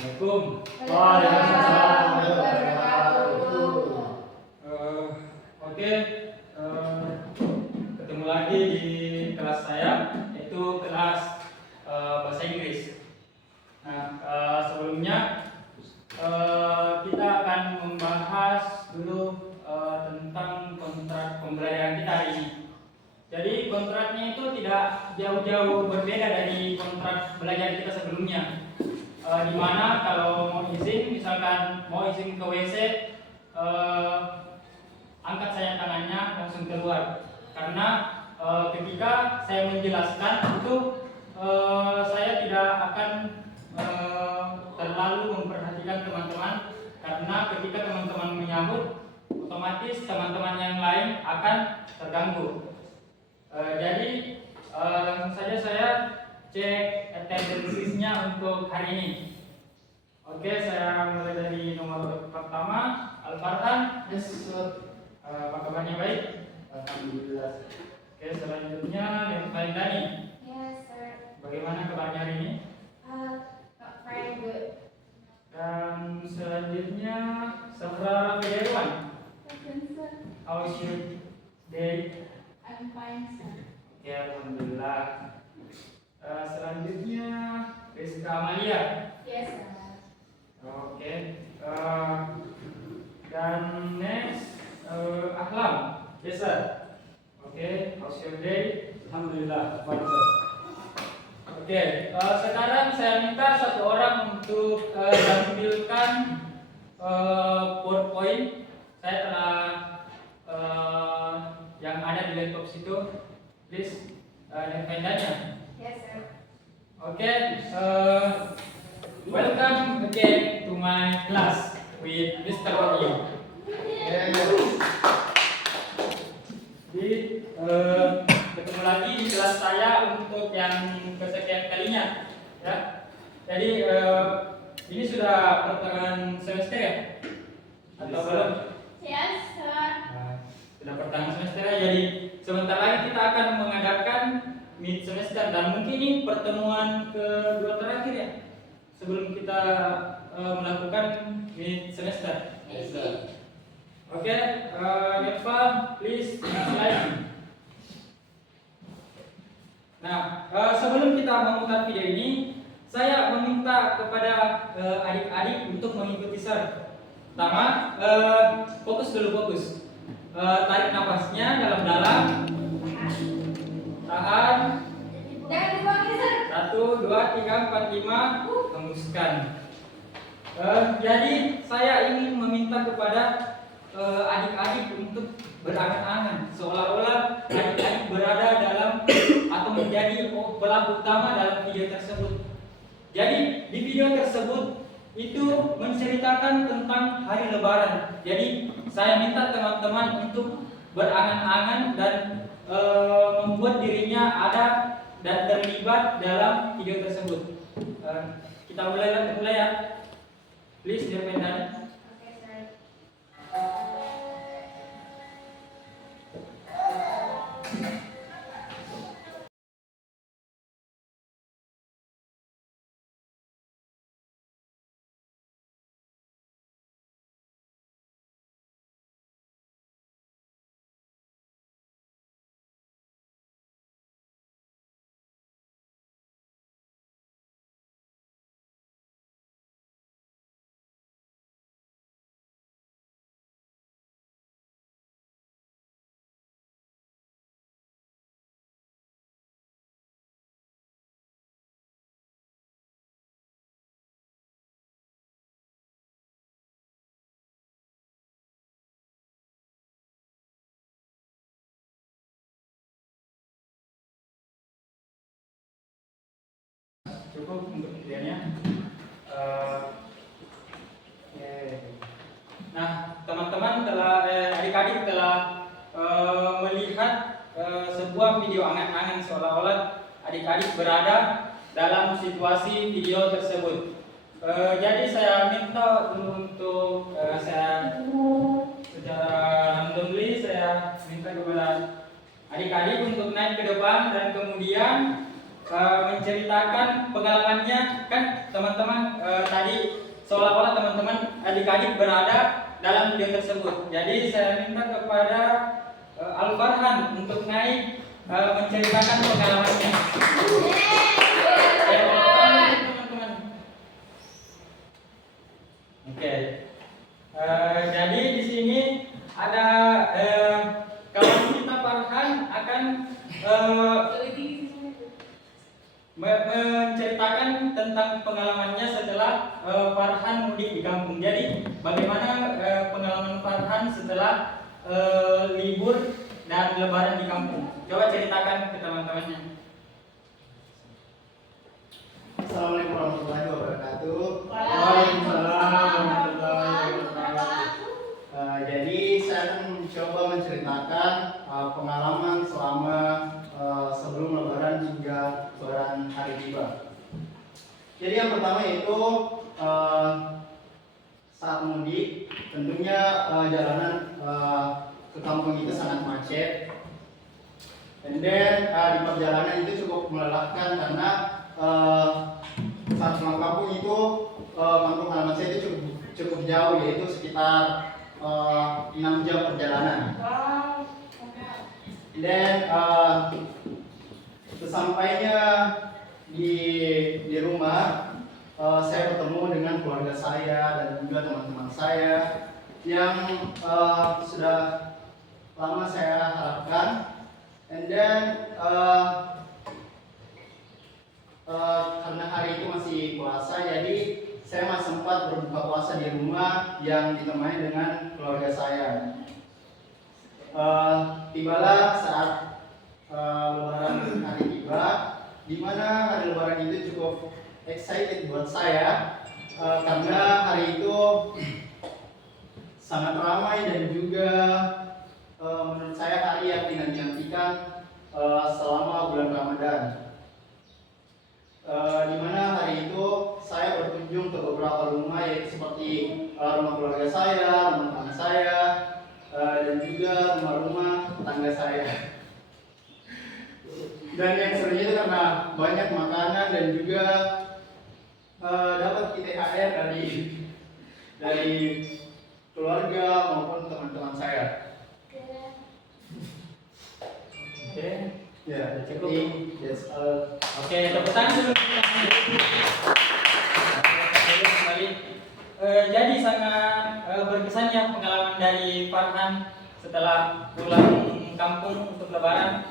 Assalamualaikum. Waalaikumsalam warahmatullahi wabarakatuh. Oke, ketemu lagi di kelas saya, yaitu kelas bahasa Inggris. Nah, sebelumnya kita akan membahas dulu tentang kontrak pembelajaran kita hari ini. Jadi kontraknya itu tidak jauh-jauh berbeda dari kontrak belajar kita sebelumnya. Di mana kalau mau izin, misalkan mau izin ke WC, angkat saja tangannya langsung keluar. Karena ketika saya menjelaskan itu saya tidak akan terlalu memperhatikan teman-teman, karena ketika teman-teman menyambut, otomatis teman-teman yang lain akan terganggu. Jadi langsung saja saya cek attendance-nya untuk hari ini. Oke, saya mulai dari nomor pertama, Al-Farhan. Yes, sir. Apa kabarnya, baik? Alhamdulillah. Oke, selanjutnya Nirfan Dani. Yes, sir. Bagaimana kabarnya hari ini? Not very good. Dan selanjutnya Safra Rafidewan. Present, sir. How's your day? I'm fine, sir. Oke, alhamdulillah. Selanjutnya Rizka Amalia. Yes, sir. Oke. Dan next Ahlam. Yes, sir. Oke, how's your day? Alhamdulillah. Fine, sir. Oke, sekarang saya minta satu orang untuk tampilkan PowerPoint. Saya telah yang ada di laptop situ. Please, defendanya. Yes, sir. Oke, welcome again to my class with Mr. Wahyu. Jadi ketemu lagi di kelas saya untuk yang kesekian kalinya, ya. Jadi ini sudah pertengahan semester ya? Atau belum? Yes, sir. Nah, sudah pertengahan semester ya. Jadi sebentar lagi kita akan mengadakan mid semester, dan mungkin ini pertemuan kedua terakhir ya sebelum kita melakukan mid semester. Yes, sir. Oke, Nirva, please slide. Nah, sebelum kita memutar video ini, saya meminta kepada adik-adik untuk mengikuti saya. Pertama, fokus dulu, fokus. Tarik nafasnya dalam-dalam. Tahan. Jangan dipanggil, sir. 1, 2, 3, 4, 5. Hembuskan. Jadi saya ingin meminta kepada adik-adik untuk berangan-angan, seolah-olah adik-adik berada dalam atau menjadi pelaku utama dalam video tersebut. Jadi di video tersebut itu menceritakan tentang hari Lebaran. Jadi saya minta teman-teman untuk berangan-angan dan membuat dirinya ada dan terlibat dalam video tersebut. Kita mulai ya. Please, Dirpendan. Oke, sir. Cukup untuk videonya. Nah, teman-teman telah adik-adik telah melihat sebuah video angan-angan, seolah-olah adik-adik berada dalam situasi video tersebut. Jadi saya minta untuk saya secara randomly saya minta kepada adik-adik untuk naik ke depan, dan kemudian menceritakan pengalamannya. Kan teman-teman tadi seolah-olah teman-teman adik-adik berada dalam video tersebut. Jadi saya minta kepada Al-Farhan untuk naik menceritakan pengalamannya. Teman-teman. Oke. Jadi di sini ada kawan kita Farhan akan menceritakan tentang pengalamannya setelah Farhan mudik di kampung. Jadi bagaimana pengalaman Farhan setelah libur dan lebaran di kampung? Coba ceritakan ke teman-temannya. Assalamualaikum warahmatullahi wabarakatuh. Waalaikumsalam warahmatullahi wabarakatuh. Jadi saya akan mencoba menceritakan pengalaman selama sebelum lebaran hingga lebaran hari tiba. Jadi yang pertama itu saat mudik, tentunya jalanan ke kampung itu sangat macet. And then di perjalanan itu cukup melelahkan karena saat pulang kampung itu kampung halaman saya itu cukup jauh, yaitu sekitar 6 jam perjalanan. Dan sesampainya di rumah, saya bertemu dengan keluarga saya dan juga teman-teman saya yang sudah lama saya harapkan. And then karena hari itu masih puasa, jadi saya masih sempat berbuka puasa di rumah yang ditemani dengan keluarga saya. Tibalah saat lebaran hari tiba, di mana hari lebaran itu cukup excited buat saya karena hari itu sangat ramai dan juga menurut saya hari yang dinantikan selama bulan Ramadan. Di mana hari itu saya berkunjung ke beberapa rumah, yaitu seperti rumah keluarga saya, rumah teman saya, dan juga rumah-rumah tetangga saya. Dan yang serunya itu karena banyak makanan dan juga dapat THR dari keluarga maupun teman-teman saya. Oke. Ya, cukup. That's all. Oke, tepuk tangan dulu. Kembali. Jadi sangat berkesan ya pengalaman dari Farhan setelah pulang kampung untuk lebaran.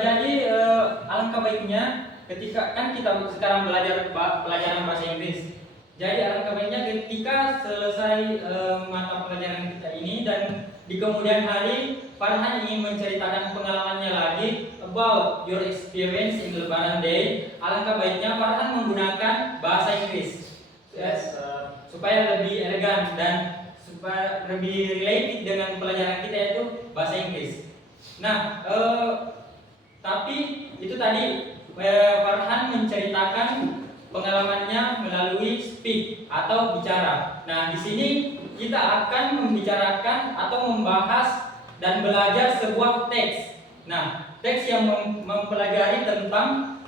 Jadi alangkah baiknya ketika kan kita sekarang belajar pelajaran bahasa Inggris. Jadi alangkah baiknya ketika selesai mata pelajaran kita ini dan di kemudian hari Farhan ingin menceritakan pengalamannya lagi about your experience in Lebaran Day. Alangkah baiknya Farhan menggunakan bahasa Inggris. Yes. Supaya lebih elegan dan supaya lebih related dengan pelajaran kita, yaitu bahasa Inggris. Nah, tapi itu tadi Farhan menceritakan pengalamannya melalui speak atau bicara. Nah, di sini kita akan membicarakan atau membahas dan belajar sebuah teks. Nah, teks yang mempelajari tentang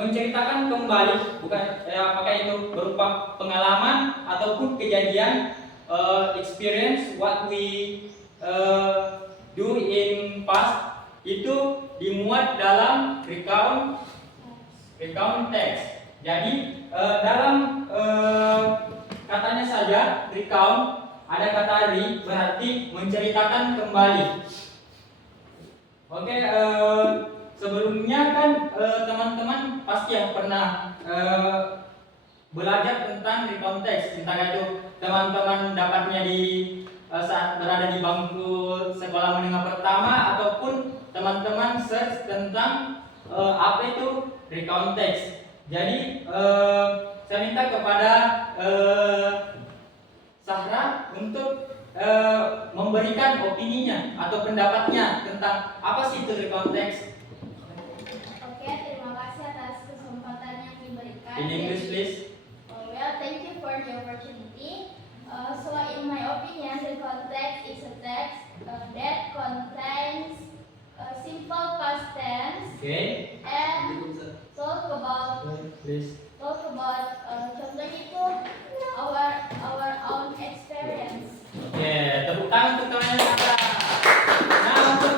menceritakan kembali, bukan apakah itu berupa pengalaman ataupun kejadian, experience what we do in past, itu dimuat dalam recount text. Jadi dalam katanya saja recount, ada kata re berarti menceritakan kembali. Oke, sebelumnya kan teman-teman pasti yang pernah belajar tentang recount text, entah itu teman-teman dapatnya di saat berada di bangku sekolah menengah pertama ataupun teman-teman search tentang apa itu recount text. Jadi saya minta kepada Sahra untuk memberikan opininya atau pendapatnya tentang apa sih itu recount text. Oke, terima kasih atas kesempatan yang diberikan. In English, please. Well, thank you for the opportunity. So, in my opinion, the context is a text that contains simple past tense Okay. and so talk about Please. contohnya itu our own experience. Oke, tepuk tangan untuk temannya Rizka. Nah, untuk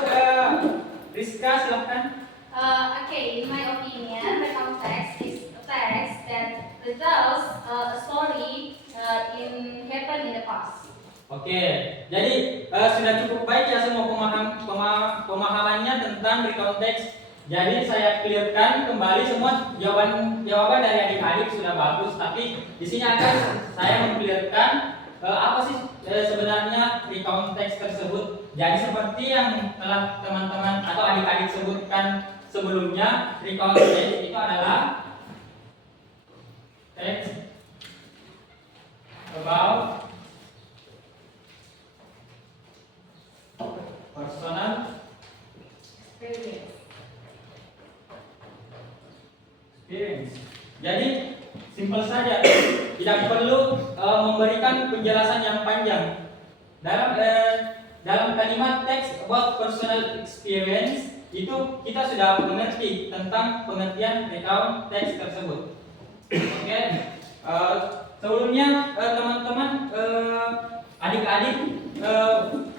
Rizka silahkan. Okay, in my opinion, the context is a text that retells a story happened in the past. Oke, jadi sudah cukup baik ya semua pemahamannya tentang recontext. Jadi saya clearkan kembali semua jawaban dari adik-adik sudah bagus, tapi di sini akan saya mengclearkan apa sih sebenarnya recontext tersebut. Jadi seperti yang telah teman-teman atau adik-adik sebutkan sebelumnya, recontext itu adalah text about personal experience. Jadi simpel saja, tidak perlu memberikan penjelasan yang panjang. Dalam kalimat text about personal experience itu kita sudah mengerti tentang pengertian recount text tersebut. Oke, sebelumnya teman-teman, adik-adik,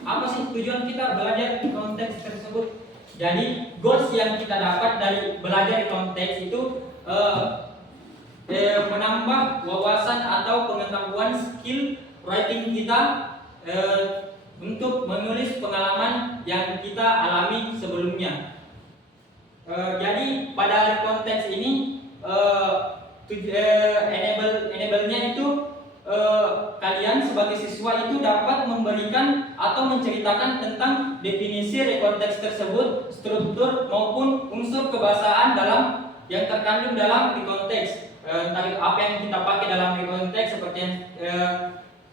apa sih tujuan kita belajar konteks tersebut? Jadi goals yang kita dapat dari belajar konteks itu menambah wawasan atau pengetahuan skill writing kita untuk menulis pengalaman yang kita alami sebelumnya. Jadi pada konteks ini enable-nya itu kalian sebagai siswa itu dapat memberikan atau menceritakan tentang definisi konteks tersebut, struktur maupun unsur kebahasaan dalam yang terkandung dalam konteks. Apa yang kita pakai dalam konteks seperti yang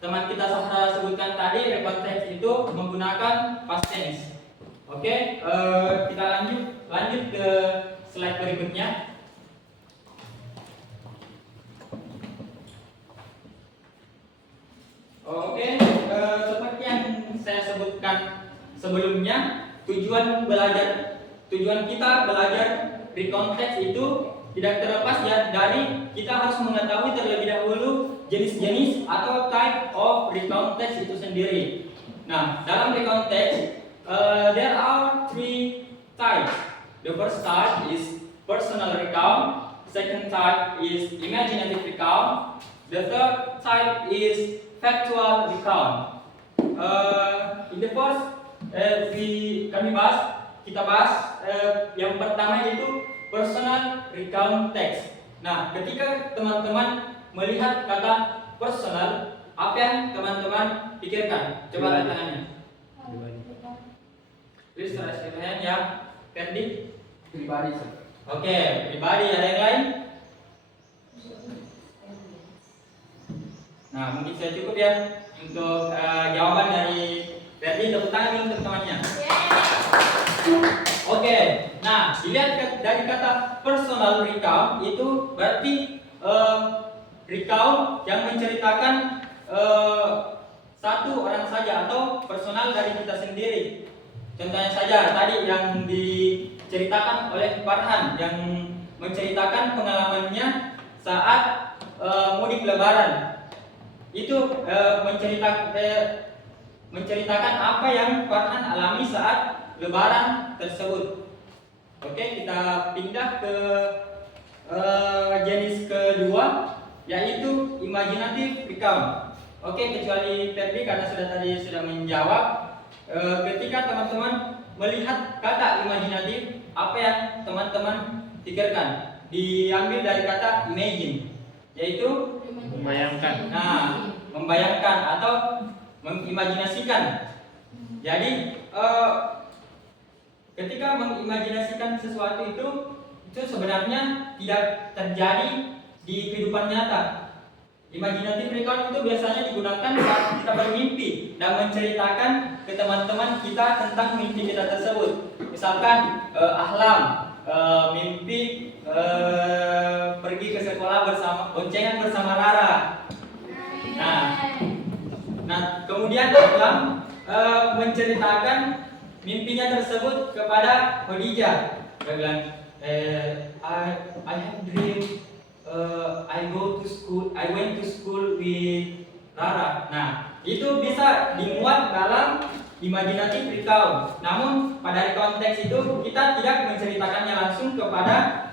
teman kita Sahra sebutkan tadi, konteks itu menggunakan past tense. Oke, kita lanjut ke slide berikutnya. Oke, seperti yang saya sebutkan sebelumnya, tujuan kita belajar rekonteks itu tidak terlepas dari kita harus mengetahui terlebih dahulu jenis-jenis atau type of rekonteks itu sendiri. Nah, dalam rekonteks there are three types. The first type is personal recount. Second type is imaginative recount. The third type is factual recount. In the first kita bahas yang pertama yaitu personal recount text. Nah, ketika teman-teman melihat kata personal, apa yang teman-teman pikirkan? Coba tangannya. Please raise your hand ya. Ferdi? Pribadi. Oke, pribadi. Ada yang lain? Nah, mungkin saya cukup ya untuk jawaban dari Ferdi. Tepuk tangan dulu untuk temannya. Oke, nah dilihat dari kata personal recount itu berarti recount yang menceritakan satu orang saja atau personal dari kita sendiri. Contohnya saja tadi yang diceritakan oleh Farhan yang menceritakan pengalamannya saat mudik lebaran. Itu menceritakan apa yang Farhan alami saat lebaran tersebut. Oke, kita pindah ke jenis kedua yaitu imaginative recount. Oke, kecuali Ferdi karena sudah menjawab. Ketika teman-teman melihat kata imaginatif, apa yang teman-teman pikirkan? Diambil dari kata imagine, yaitu Membayangkan. nah, membayangkan atau mengimajinasikan. Jadi ketika mengimajinasikan sesuatu itu sebenarnya tidak terjadi di kehidupan nyata. Imaginative recount itu biasanya digunakan saat kita bermimpi dan menceritakan ke teman-teman kita tentang mimpi kita tersebut. Misalkan ahlam, mimpi pergi ke sekolah boncengan bersama Rara. Nah, kemudian ahlam menceritakan mimpinya tersebut kepada Khadijah. Dia bilang, I have dream. I went to school with Rara. Nah, itu bisa dimuat dalam imaginative recount. Namun pada konteks itu kita tidak menceritakannya langsung kepada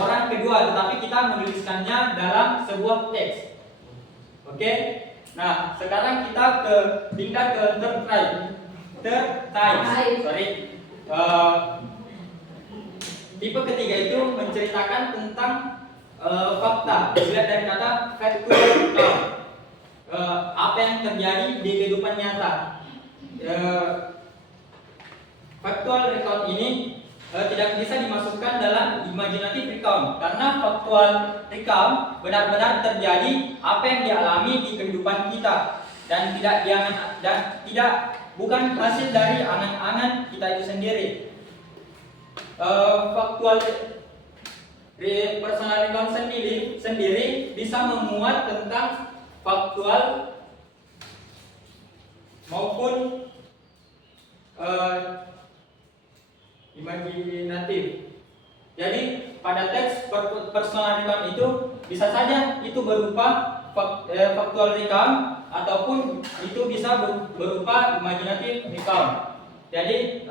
orang kedua, tetapi kita menuliskannya dalam sebuah teks. Oke. Nah, sekarang kita pindah ke third type. Tipe ketiga itu menceritakan tentang fakta. Dilihat dari kata factual recount. Apa yang terjadi di kehidupan nyata. Factual recount ini tidak bisa dimasukkan dalam imaginative recount karena factual recount benar-benar terjadi apa yang dialami di kehidupan kita dan bukan hasil dari angan-angan kita itu sendiri. Factual personal recount sendiri bisa memuat tentang faktual maupun imajinatif. Jadi pada teks personal recount itu bisa saja itu berupa factual recount ataupun itu bisa berupa imaginative recount. Jadi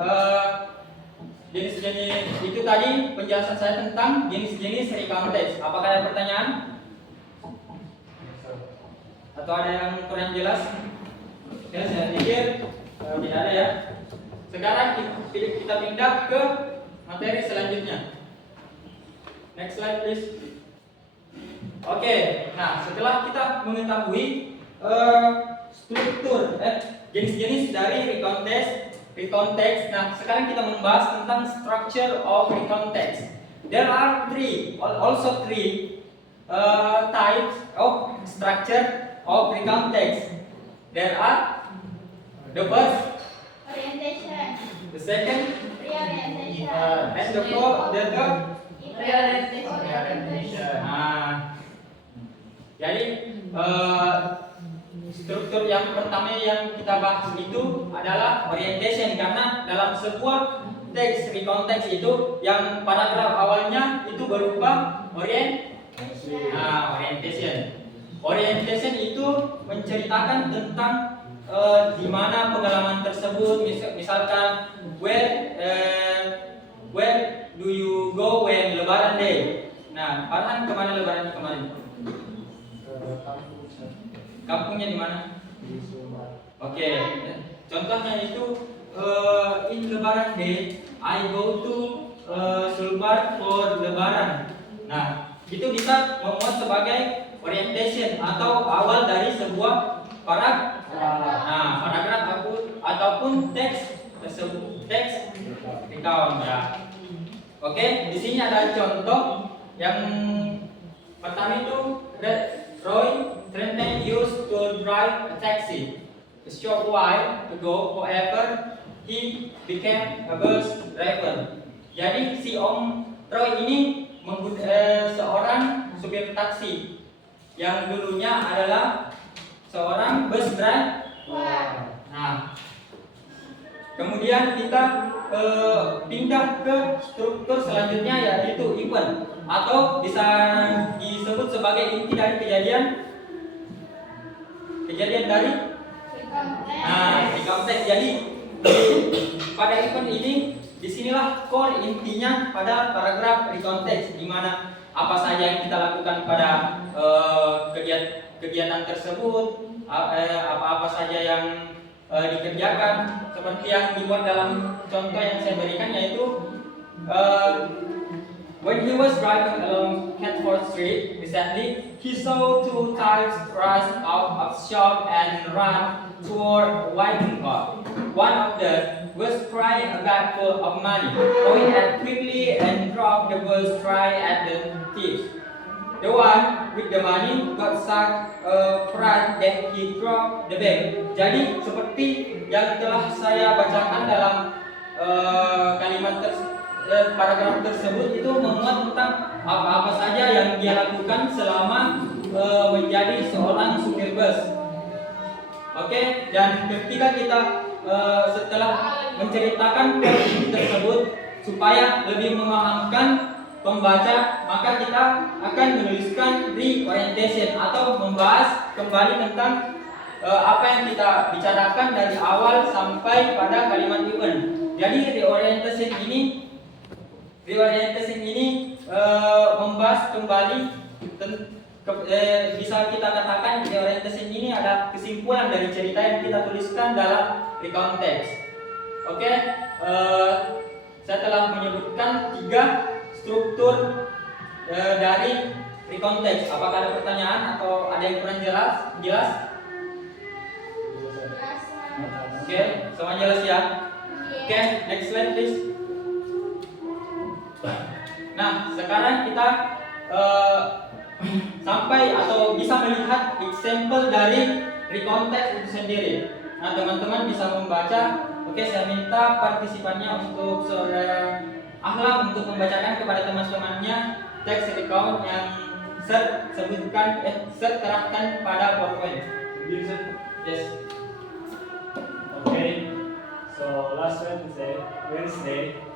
jenis-jenis itu tadi penjelasan saya tentang jenis-jenis recount teks. Apakah ada pertanyaan? Atau ada yang kurang jelas? Ya, saya pikir tidak ada ya. Sekarang kita pindah ke materi selanjutnya. Next slide please. Oke, nah setelah kita mengetahui struktur jenis-jenis dari recount text, nah sekarang kita membahas tentang structure of recount text. There are also three types of structure of recount text. There are the first, Orientation. the second, Reorientation. and the fourth, the third. Reorientation. Nah, jadi struktur yang pertama yang kita bahas itu adalah orientation karena dalam sebuah teks recount text itu yang paragraf awalnya itu berupa orientation. Orientation itu menceritakan tentang di mana pengalaman tersebut, misalkan where do you go when Lebaran Day. Nah, Farhan kemana Lebaran kemarin? Kampungnya di mana? Oke. Contohnya itu in Lebaran Day I go to Sulbar for Lebaran. Nah, itu bisa memuat sebagai orientation atau awal dari sebuah paragraf ataupun teks recount ya. Oke, di sini ada contoh yang pertama itu Roy Trenton used to drive a taxi. A short while ago, however, he became a bus driver. Jadi si Om Roy ini seorang supir taksi yang dulunya adalah seorang bus driver. Nah, kemudian kita pindah ke struktur selanjutnya yaitu event atau bisa disebut sebagai inti dari kejadian dari recount text. Jadi pada event ini disinilah core intinya pada paragraf recount text, di mana apa saja yang kita lakukan pada kegiatan tersebut, apa saja yang dikerjakan, seperti yang dibuat dalam contoh yang saya berikan yaitu when he was driving along Catford Street recently, he saw two types rush out of shop and run toward a waiting car. One of them was carrying a bag full of money. Roy acted quickly and dropped the bus tray at the thieves. The one with the money got such a fright that he dropped the bag. Jadi seperti yang telah saya bacakan dalam paragraf tersebut itu memuat tentang apa-apa saja yang dia lakukan selama menjadi seorang supir bus. Oke, dan ketika kita setelah menceritakan kondisi tersebut supaya lebih memahamkan pembaca, maka kita akan menuliskan reorientation atau membahas kembali tentang apa yang kita bicarakan dari awal sampai pada kalimat given. Jadi reorientation ini membahas kembali bisa kita katakan reorientation ini adalah kesimpulan dari cerita yang kita tuliskan dalam recount text. Oke, saya telah menyebutkan 3 struktur dari recount text. Apakah ada pertanyaan atau ada yang kurang jelas? Oke, semua jelas ya? Oke, next slide please. Nah, sekarang kita sampai atau bisa melihat example dari recount text itu sendiri. Nah, teman-teman bisa membaca. Oke, saya minta partisipannya untuk saudara Ahlam untuk membacakan kepada teman-temannya teks recount yang Sir terahkan pada PowerPoint. Yes. Okay, so last Wednesday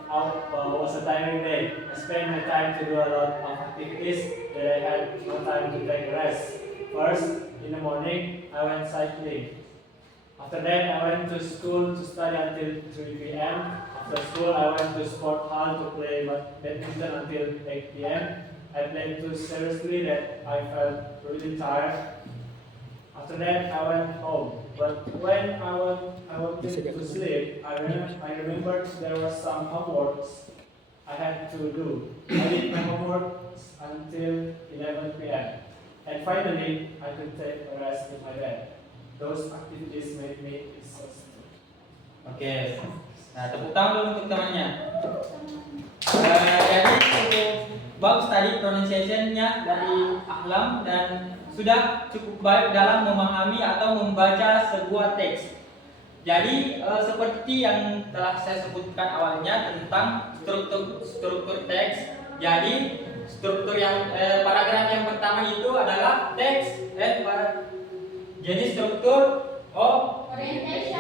was a tiring day. I spent my time to do a lot of activities that I had no time to take a rest. First, in the morning, I went cycling. After that, I went to school to study until 3 p.m. After school, I went to sport hall to play badminton until 8 p.m. I played too seriously that I felt really tired. After that, I went home. But when I wanted to sleep, I remembered there was some homeworks I had to do. I did my homework until 11 p.m. And finally, I could take a rest in my bed. Those activities made me exhausted. Oke. Nah, tepuk tangan dulu untuk temannya. Jadi cukup bagus tadi pronunciation-nya dari Ahlam dan sudah cukup baik dalam memahami atau membaca sebuah teks. Jadi seperti yang telah saya sebutkan awalnya tentang struktur teks. Jadi struktur yang paragraf yang pertama itu adalah teks jadi struktur orientation.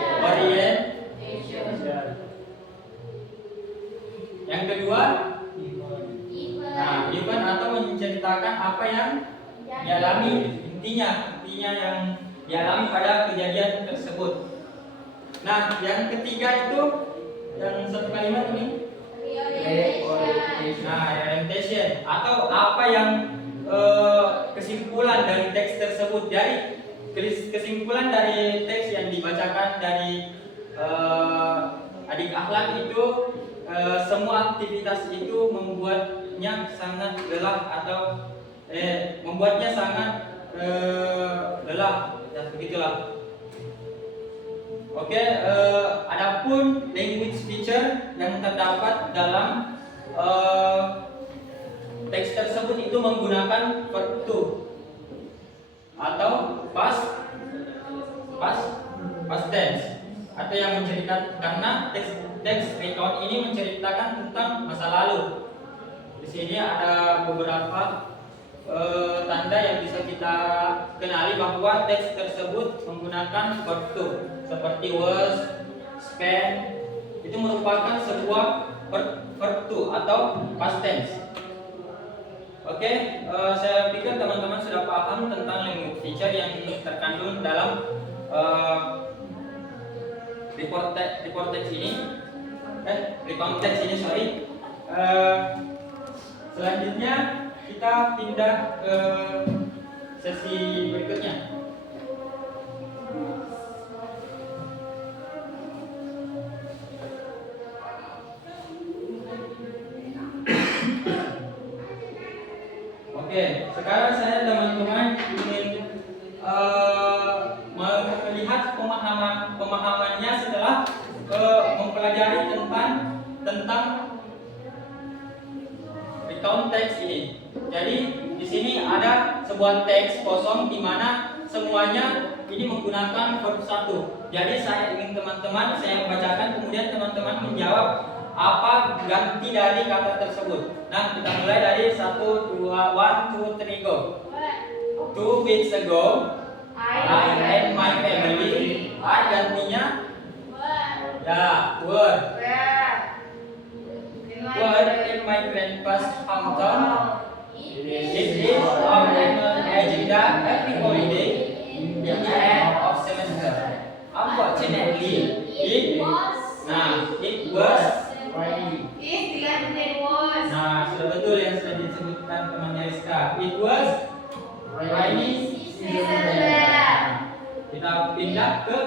Yang kedua, given atau menceritakan apa yang dialami, intinya yang dialami pada kejadian tersebut. Nah, yang ketiga itu yang satu kalimat ini orientation atau apa yang kesimpulan dari teks tersebut. Jadi kesimpulan dari teks yang dibacakan dari adik Ahlam itu semua aktivitas itu membuatnya sangat lelah atau membuatnya sangat lelah, ya begitulah. Oke, adapun language feature yang terdapat dalam teks tersebut itu menggunakan verb to atau past tense atau yang menceritakan, karena teks recount ini menceritakan tentang masa lalu. Di sini ada beberapa tanda yang bisa kita kenali bahwa teks tersebut menggunakan verb to seperti was, spent. Itu merupakan sebuah verb to atau past tense. Oke, saya pikir teman-teman sudah paham tentang language feature yang terkandung dalam recount text ini, sorry. Selanjutnya kita pindah ke sesi berikutnya. Oke, sekarang saya teman-teman ingin melihat pemahamannya setelah mempelajari tentang recount text ini. Jadi di sini ada sebuah teks kosong di mana semuanya ini menggunakan verb satu. Jadi saya ingin saya membacakan, kemudian teman-teman menjawab apa ganti dari kata tersebut. Nah, kita mulai dari 1, 2, 3, go. 2 weeks ago, I and my family. I gantinya word in my grandpa's hometown. It is our annual agenda every holiday in the end of semester. Unfortunately, it was. Is the was. Nah, sudah betul yang sudah disebutkan temannya Rizka. It was rainy season there. Kita pindah ke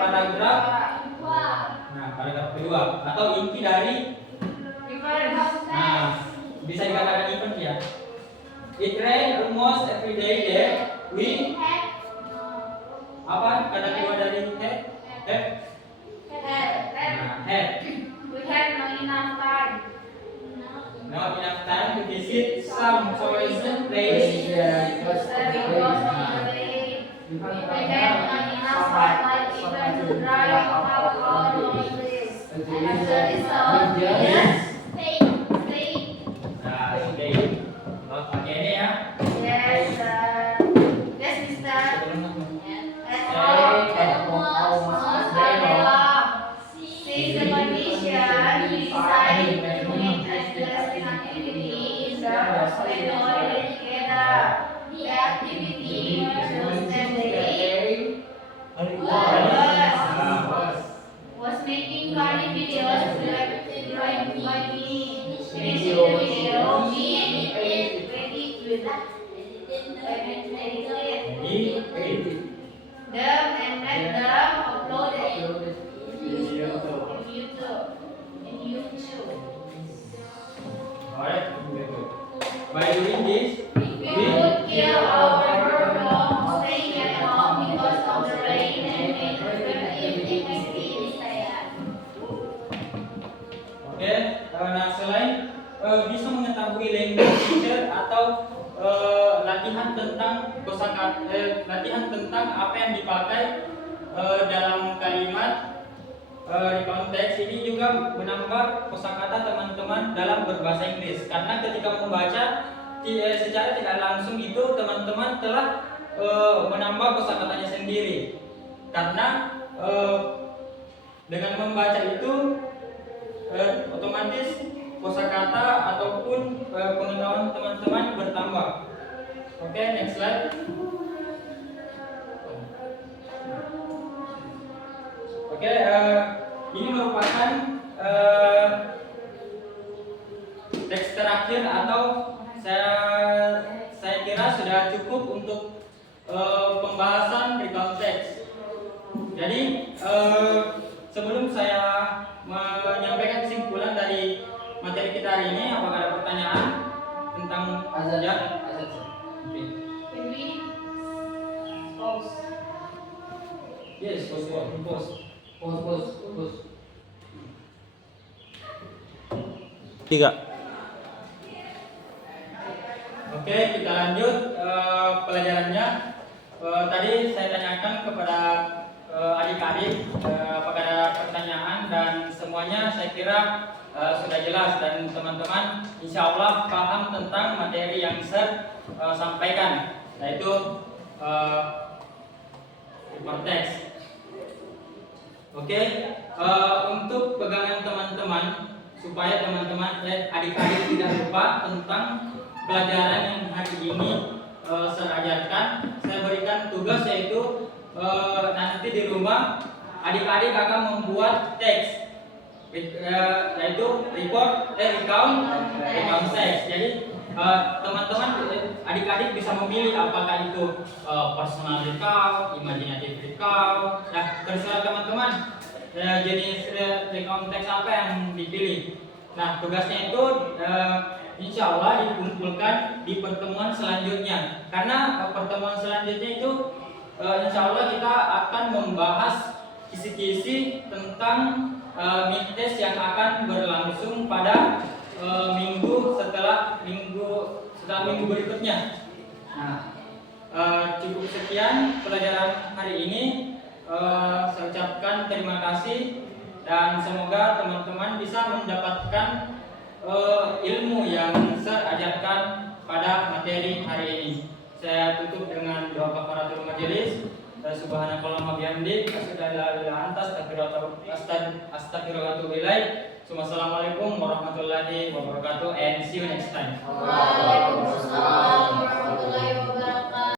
paragraf. Nah, paragraf kedua atau inti dari. Nah, bisa dikatakan event ya. It rained almost every day there. We apa kata kedua dari had? Had. We had not enough time. Not enough time to visit some tourism place. There was no rain. We had not enough sunlight even to dry our clothes. As a result, we stay. Nah, oke. Pakai ini ya. Yes, Mister. Since the condition, we decided to meet interesting activity in the holiday together. The activity was that day was making funny videos directed by me. Finishing the video, we edited them and made them uploaded in YouTube. Alright. By doing this, We would kill our boredom staying at home because of the rain and make activity stay. oke. Nah, selain bisa mengetahui language teacher atau latihan tentang apa yang dipakai dalam kalimat di konteks ini juga menambah kosakata teman-teman dalam berbahasa Inggris karena ketika membaca secara tidak langsung itu teman-teman telah menambah kosakatanya sendiri karena dengan membaca itu otomatis kosakata ataupun pengetahuan teman-teman bertambah. Oke, next slide. Oke, ini merupakan teks terakhir atau saya kira sudah cukup untuk pembahasan recount text. Jadi sebelum saya menyampaikan kesimpulan dari materi kita hari ini, apakah ada pertanyaan tentang ya? Can we pause? Yes, pause. Tiga. Oke, kita lanjut pelajarannya. Tadi saya tanyakan kepada adik-adik apakah ada pertanyaan dan semuanya saya kira sudah jelas dan teman-teman insya Allah paham tentang materi yang saya sampaikan, yaitu konteks. Oke, untuk pegangan teman-teman supaya teman-teman adik-adik tidak lupa tentang pelajaran yang hari ini saya ajarkan, saya berikan tugas yaitu nanti di rumah adik-adik akan membuat teks yaitu recount teks. Jadi teman-teman adik-adik bisa memilih apakah itu personal recount, imaginative recount. Nah, terserah teman-teman jenis recount teks apa yang dipilih. Nah, tugasnya itu insya Allah dikumpulkan di pertemuan selanjutnya. Karena pertemuan selanjutnya itu insya Allah kita akan membahas kisi-kisi tentang mid test yang akan berlangsung pada minggu berikutnya. Nah, cukup sekian pelajaran hari ini. Saya ucapkan terima kasih dan semoga teman-teman bisa mendapatkan ilmu yang saya ajarkan pada materi hari ini. Saya tutup dengan doa kafaratul majelis. Subhanakallahumma bihamdik asyhadu an la ilaha illa anta astaghfiruka wa atubu ilaik. So, wassalamualaikum warahmatullahi wabarakatuh and see you next time. Wow.